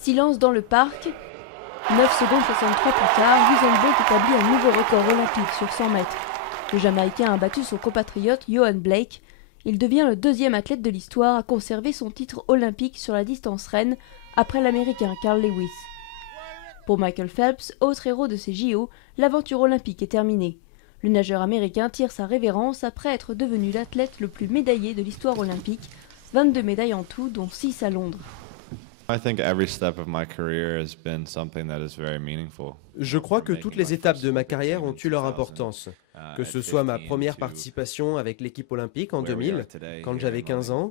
Silence dans le parc. 9 secondes 63 plus tard, Usain Bolt établit un nouveau record olympique sur 100 mètres. Le Jamaïcain a battu son compatriote Yohan Blake. Il devient le deuxième athlète de l'histoire à conserver son titre olympique sur la distance reine après l'Américain Carl Lewis. Pour Michael Phelps, autre héros de ces JO, l'aventure olympique est terminée. Le nageur américain tire sa révérence après être devenu l'athlète le plus médaillé de l'histoire olympique, 22 médailles en tout, dont 6 à Londres. Je crois que toutes les étapes de ma carrière ont eu leur importance. Que ce soit ma première participation avec l'équipe olympique en 2000, quand j'avais 15 ans,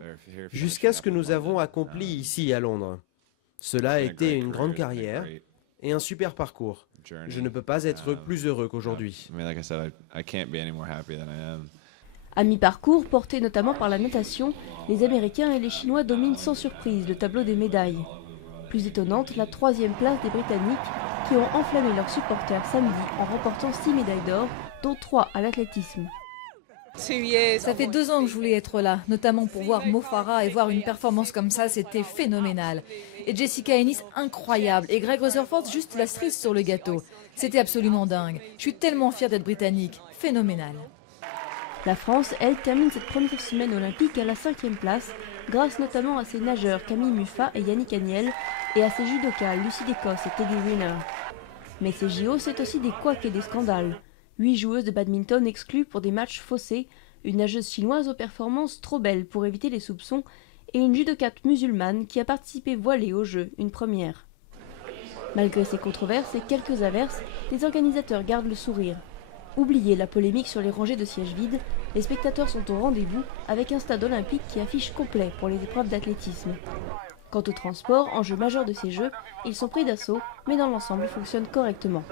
jusqu'à ce que nous avons accompli ici à Londres. Cela a été une grande carrière et un super parcours. Je ne peux pas être plus heureux qu'aujourd'hui. À mi-parcours, portés notamment par la natation, les Américains et les Chinois dominent sans surprise le tableau des médailles. Plus étonnante, la 3e place des Britanniques, qui ont enflammé leurs supporters samedi en remportant 6 médailles d'or, dont 3 à l'athlétisme. Ça fait 2 ans que je voulais être là, notamment pour voir Mo Farah et voir une performance comme ça, c'était phénoménal. Et Jessica Ennis, incroyable, et Greg Rutherford, juste la cerise sur le gâteau. C'était absolument dingue. Je suis tellement fière d'être britannique, phénoménal. La France, elle, termine cette première semaine olympique à la 5e place, grâce notamment à ses nageurs Camille Muffat et Yannick Agnel, et à ses judokas Lucie Descosses et Teddy Riner. Mais ces JO, c'est aussi des couacs et des scandales. 8 joueuses de badminton exclues pour des matchs faussés, une nageuse chinoise aux performances trop belles pour éviter les soupçons, et une judokate musulmane qui a participé voilée aux Jeux, une première. Malgré ces controverses et quelques averses, les organisateurs gardent le sourire. Oubliez la polémique sur les rangées de sièges vides, les spectateurs sont au rendez-vous avec un stade olympique qui affiche complet pour les épreuves d'athlétisme. Quant au transport, enjeu majeur de ces Jeux, ils sont pris d'assaut, mais dans l'ensemble fonctionnent correctement.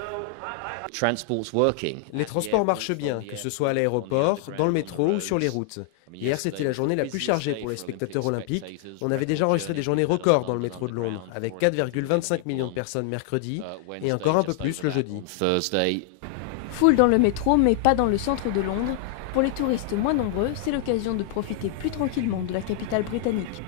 Les transports marchent bien, que ce soit à l'aéroport, dans le métro ou sur les routes. Hier, c'était la journée la plus chargée pour les spectateurs olympiques. On avait déjà enregistré des journées records dans le métro de Londres, avec 4,25 millions de personnes mercredi et encore un peu plus le jeudi. Foule dans le métro, mais pas dans le centre de Londres. Pour les touristes moins nombreux, c'est l'occasion de profiter plus tranquillement de la capitale britannique.